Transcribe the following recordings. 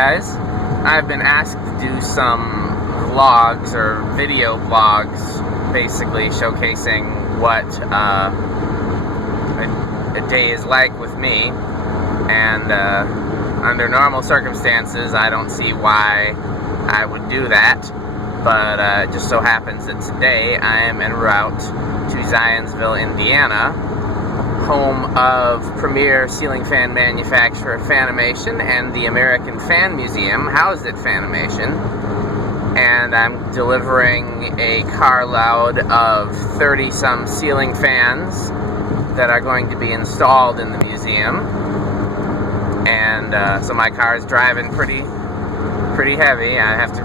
Guys, I've been asked to do some vlogs or video vlogs, basically showcasing what a day is like with me, and under normal circumstances I don't see why I would do that, but it just so happens that today I am en route to Zionsville, Indiana, home of premier ceiling fan manufacturer Fanimation and the American Fan Museum, housed at Fanimation. And I'm delivering a carload of 30-some ceiling fans that are going to be installed in the museum. And so my car is driving pretty heavy. I have to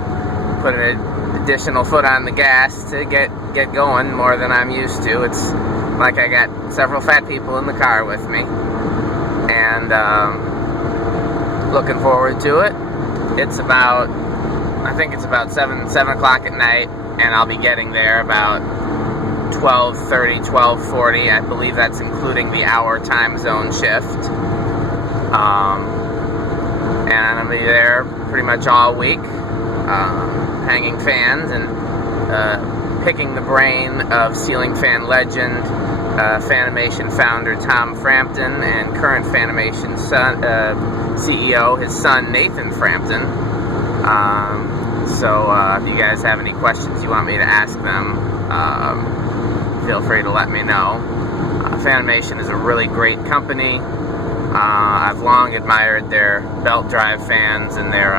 put an additional foot on the gas to get going more than I'm used to. It's like I got several fat people in the car with me, and looking forward to it. I think it's about 7 o'clock at night, and I'll be getting there about 12:30, 12:40. I believe that's including the hour time zone shift. And I'll be there pretty much all week, hanging fans and picking the brain of ceiling fan legend, Fanimation founder Tom Frampton, and current Fanimation CEO, his son Nathan Frampton. So if you guys have any questions you want me to ask them, feel free to let me know. Fanimation is a really great company. I've long admired their belt drive fans and their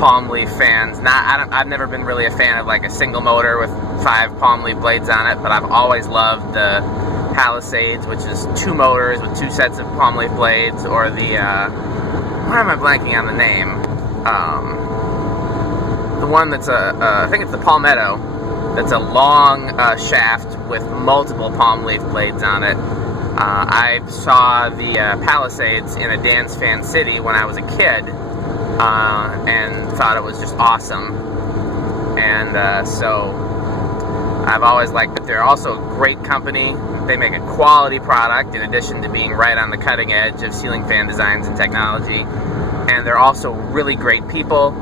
palm leaf fans. I've never been really a fan of like a single motor with 5 palm leaf blades on it, but I've always loved the Palisades, which is 2 motors with 2 sets of palm leaf blades, or the why am I blanking on the name? The one that's I think it's the Palmetto, that's a long shaft with multiple palm leaf blades on it. I saw the Palisades in a Dance Fan City when I was a kid, and thought it was just awesome. And so I've always liked that. They're also a great company. They make a quality product in addition to being right on the cutting edge of ceiling fan designs and technology. And they're also really great people.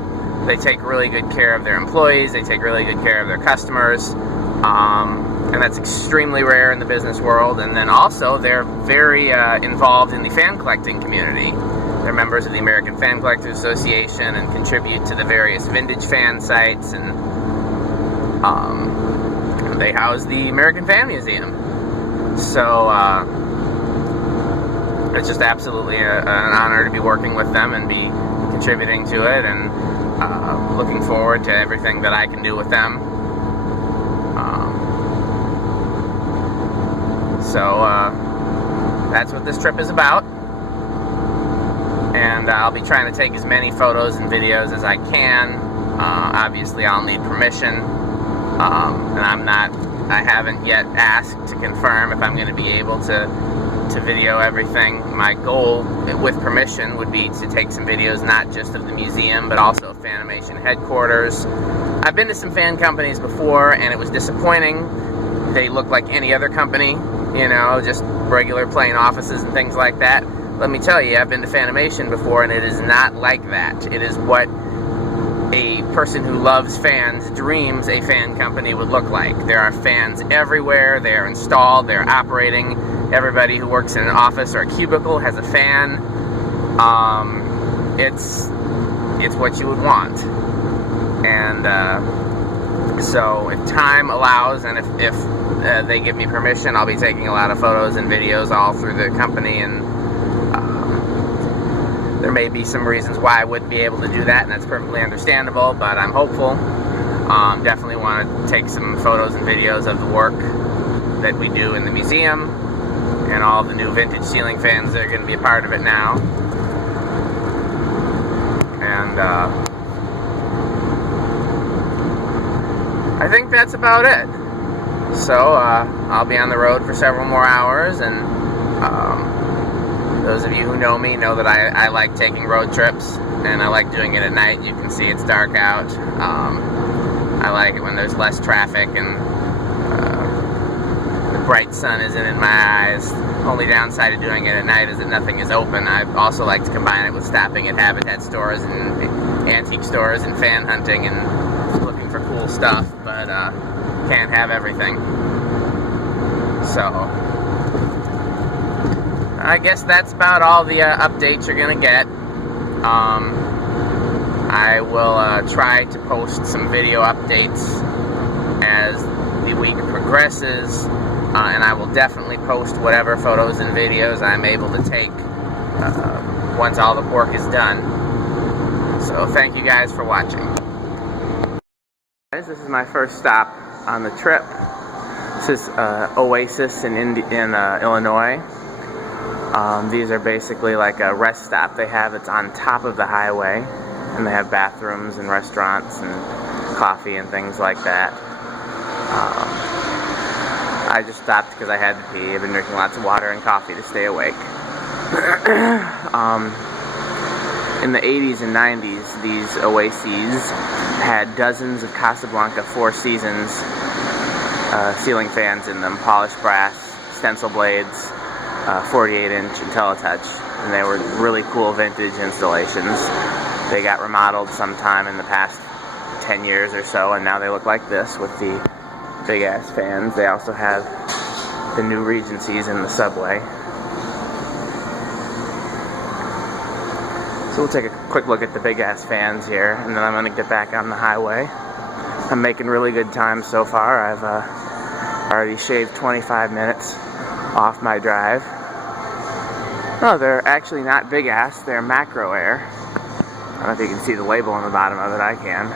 They take really good care of their employees. They take really good care of their customers. And that's extremely rare in the business world. And then also, they're very involved in the fan collecting community. They're members of the American Fan Collectors Association and contribute to the various vintage fan sites. And they house the American Fan Museum. So it's just absolutely an honor to be working with them and be contributing to it, and looking forward to everything that I can do with them. So that's what this trip is about, and I'll be trying to take as many photos and videos as I can. Obviously I'll need permission, and I haven't yet asked to confirm if I'm going to be able to video everything. My goal, with permission, would be to take some videos not just of the museum, but also of Fanimation headquarters. I've been to some fan companies before, and it was disappointing. They look like any other company, you know, just regular plain offices and things like that. Let me tell you, I've been to Fanimation before, and it is not like that. It is what a person who loves fans dreams a fan company would look like. There are fans everywhere. They are installed. They're operating. Everybody who works in an office or a cubicle has a fan. It's what you would want. And so if time allows, and if they give me permission, I'll be taking a lot of photos and videos all through the company, and there may be some reasons why I wouldn't be able to do that, and that's perfectly understandable, but I'm hopeful. Definitely want to take some photos and videos of the work that we do in the museum, and all the new vintage ceiling fans that are going to be a part of it now. And I think that's about it. So I'll be on the road for several more hours, and those of you who know me know that I like taking road trips, and I like doing it at night. You can see it's dark out. I like it when there's less traffic and the bright sun isn't in my eyes. only downside of doing it at night is that nothing is open. I also like to combine it with stopping at Habitat stores and antique stores and fan hunting and looking for cool stuff, but can't have everything. So I guess that's about all the updates you're gonna get. I will try to post some video updates as the week progresses, and I will definitely post whatever photos and videos I'm able to take once all the work is done. So thank you guys for watching. This is my first stop on the trip. This is Oasis in Illinois. These are basically like a rest stop they have. It's on top of the highway, and they have bathrooms and restaurants and coffee and things like that. I just stopped because I had to pee. I've been drinking lots of water and coffee to stay awake. In the 80s and 90s, these oases had dozens of Casablanca Four Seasons ceiling fans in them, polished brass, stencil blades, 48-inch IntelliTouch, and they were really cool vintage installations. They got remodeled sometime in the past 10 years or so, and now they look like this with the big-ass fans. They also have the new Regencies in the subway. So we'll take a quick look at the big-ass fans here, and then I'm going to get back on the highway. I'm making really good time so far. I've already shaved 25 minutes off my drive. No, they're actually not big-ass, they're Macro Air. I don't know if you can see the label on the bottom of it. I can.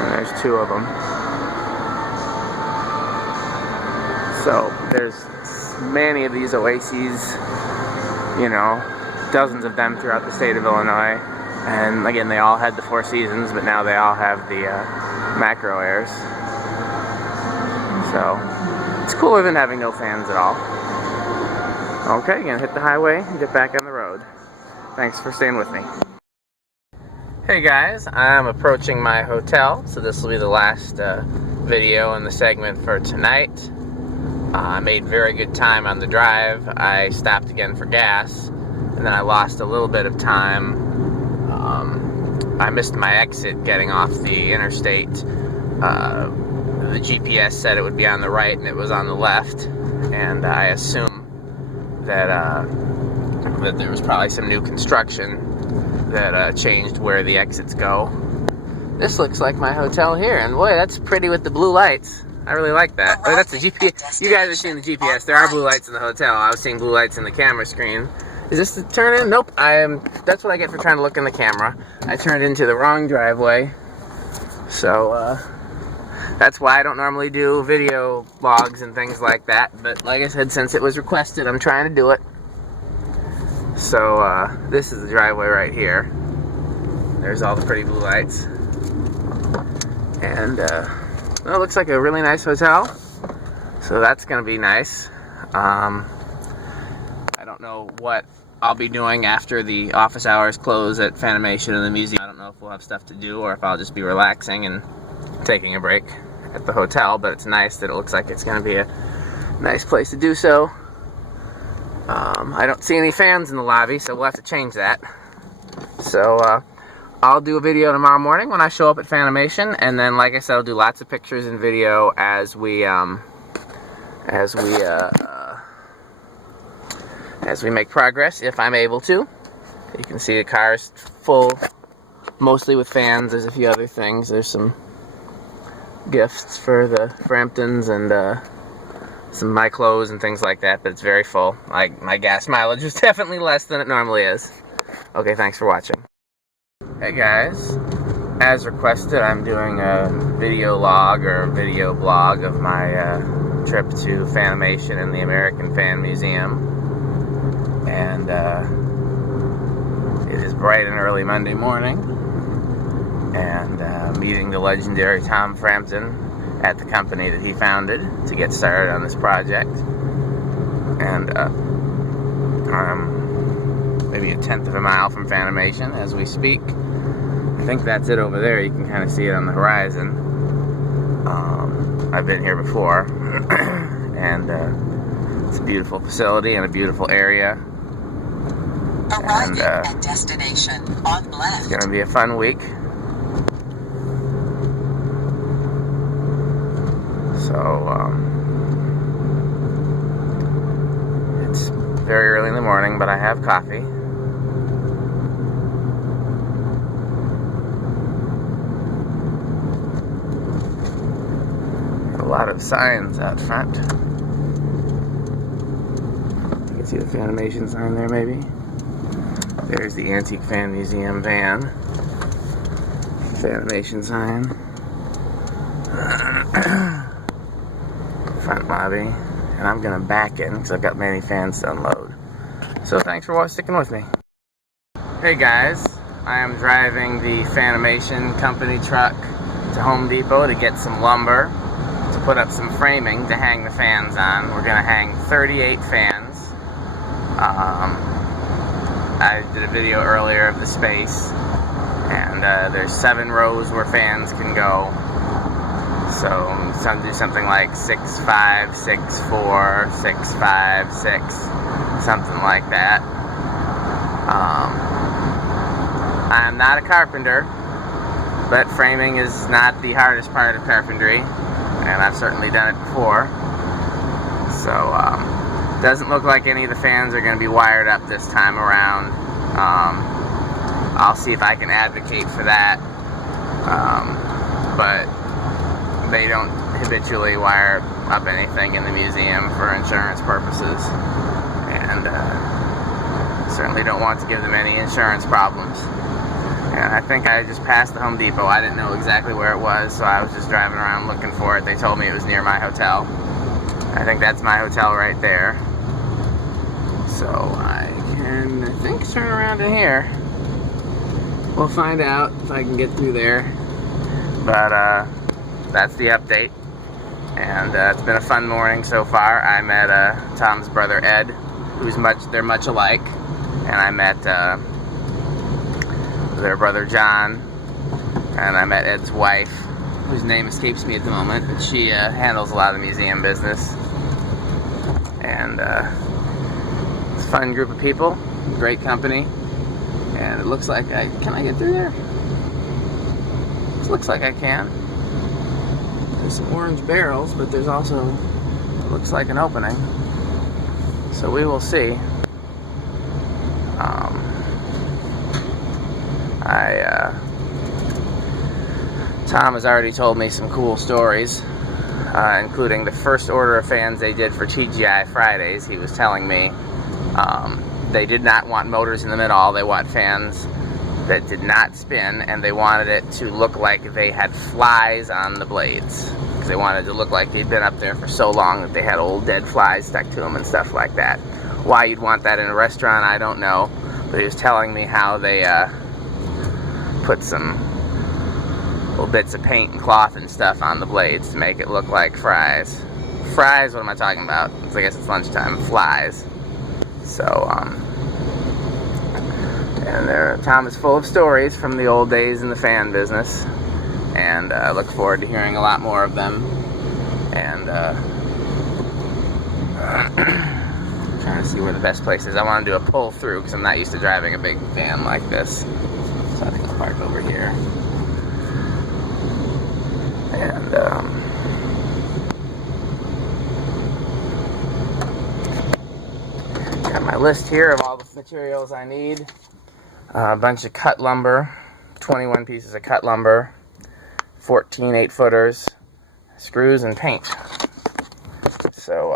And there's two of them. So there's many of these oases, you know, dozens of them throughout the state of Illinois. And again, they all had the Four Seasons, but now they all have the Macro Airs. So it's cooler than having no fans at all. Okay, gonna hit the highway and get back on the road. Thanks for staying with me. Hey guys, I'm approaching my hotel, so this will be the last video in the segment for tonight. I made very good time on the drive. I stopped again for gas, and then I lost a little bit of time. I missed my exit getting off the interstate. The GPS said it would be on the right, and it was on the left, and I assume that there was probably some new construction that changed where the exits go. This looks like my hotel here, and boy, that's pretty with the blue lights. I really like that. Oh, that's the GPS. You guys are seeing the GPS. There are blue lights in the hotel. I was seeing blue lights in the camera screen. Is this the turn in? Nope. That's what I get for trying to look in the camera. I turned into the wrong driveway. So, that's why I don't normally do video logs and things like that. But like I said, since it was requested, I'm trying to do it. So, this is the driveway right here. There's all the pretty blue lights. And, well, it looks like a really nice hotel. So that's going to be nice. I don't know what I'll be doing after the office hours close at Fanimation and the museum. I don't know if we'll have stuff to do or if I'll just be relaxing and taking a break at the hotel, but it's nice that it looks like it's going to be a nice place to do so. I don't see any fans in the lobby, so we'll have to change that. So I'll do a video tomorrow morning when I show up at Fanimation, and then, like I said, I'll do lots of pictures and video as we make progress, if I'm able to. You can see the car's full, mostly with fans. There's a few other things. There's some gifts for the Framptons and some of my clothes and things like that, but it's very full. Like, my gas mileage is definitely less than it normally is. Okay, thanks for watching. Hey guys, as requested, I'm doing a video log or video blog of my trip to Fanimation and the American Fan Museum. And it is bright and early Monday morning, and meeting the legendary Tom Frampton at the company that he founded to get started on this project. And maybe 1/10 of a mile from Fanimation as we speak. I think that's it over there. You can kind of see it on the horizon. I've been here before, and it's a beautiful facility and a beautiful area. Arriving at destination on left. It's going to be a fun week. So, it's very early in the morning, but I have coffee. A lot of signs out front. You can see the Fanimation sign there, maybe. There's the Antique Fan Museum van. Fanimation sign. Front lobby. And I'm gonna back in because I've got many fans to unload. So thanks for sticking with me. Hey guys, I am driving the Fanimation company truck to Home Depot to get some lumber to put up some framing to hang the fans on. We're gonna hang 38 fans. I did a video earlier of the space, and there's 7 rows where fans can go. So do something like 6, 5, 6, 4, 6, 5, 6, something like that. I'm not a carpenter, but framing is not the hardest part of carpentry, and I've certainly done it before. So doesn't look like any of the fans are going to be wired up this time around. I'll see if I can advocate for that, but they don't habitually wire up anything in the museum for insurance purposes, and certainly don't want to give them any insurance problems. And I think I just passed the Home Depot. I didn't know exactly where it was, so I was just driving around looking for it. They told me it was near my hotel. I think that's my hotel right there. So I can, I think, turn around in here. We'll find out if I can get through there. But that's the update. And it's been a fun morning so far. I met Tom's brother Ed, they're much alike. And I met their brother John. And I met Ed's wife, whose name escapes me at the moment. And she handles a lot of museum business. And it's a fun group of people, great company, and it looks like can I get through there? It looks like I can. There's some orange barrels, but there's also, looks like an opening. So we will see. Tom has already told me some cool stories, including the first order of fans they did for TGI Fridays. He was telling me they did not want motors in them at all. They want fans that did not spin, and they wanted it to look like they had flies on the blades, because they wanted it to look like they'd been up there for so long that they had old dead flies stuck to them and stuff like that. Why you'd want that in a restaurant, I don't know, but he was telling me how they put some little bits of paint and cloth and stuff on the blades to make it look like fries. Fries? What am I talking about? I guess it's lunchtime. Flies. So, and Tom is full of stories from the old days in the fan business, and I look forward to hearing a lot more of them. And trying to see where the best place is. I want to do a pull through because I'm not used to driving a big van like this. So I think I'll park over here. And got my list here of all the materials I need. A bunch of cut lumber, 21 pieces of cut lumber, 14 8-footers, screws, and paint. So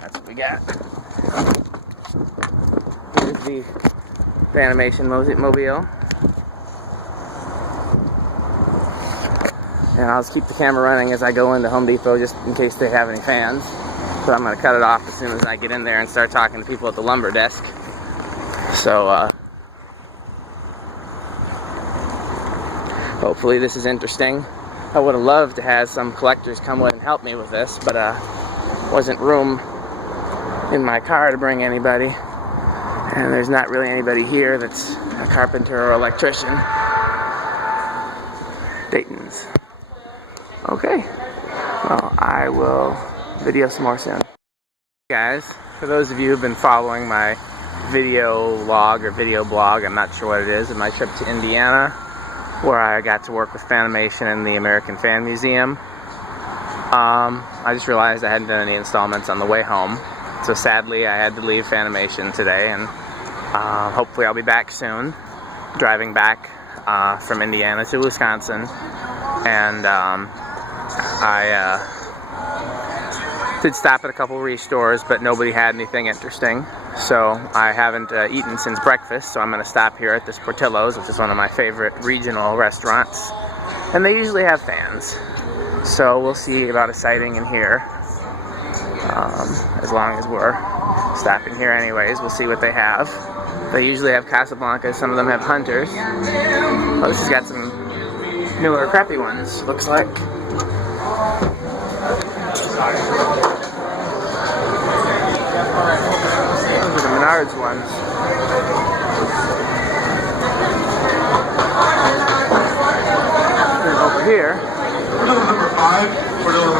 that's what we got. Here's the Fanimation mobile. And I'll just keep the camera running as I go into Home Depot just in case they have any fans. So I'm going to cut it off as soon as I get in there and start talking to people at the lumber desk. So, hopefully this is interesting. I would have loved to have some collectors come in and help me with this, but wasn't room in my car to bring anybody. And there's not really anybody here that's a carpenter or electrician. Dayton's. Okay, well, I will video some more soon. Guys, for those of you who've been following my video log or video blog, I'm not sure what it is, of my trip to Indiana, where I got to work with Fanimation in the American Fan Museum. I just realized I hadn't done any installments on the way home, so sadly I had to leave Fanimation today, and hopefully I'll be back soon, driving back from Indiana to Wisconsin, and I did stop at a couple restores, but nobody had anything interesting, so I haven't eaten since breakfast, so I'm going to stop here at this Portillo's, which is one of my favorite regional restaurants, and they usually have fans, so we'll see about a sighting in here. As long as we're stopping here anyways, we'll see what they have. They usually have Casablancas, some of them have Hunters. Oh, this has got some newer crappy ones, looks like. Those are the Menards ones. And over here, Number 5, Portillo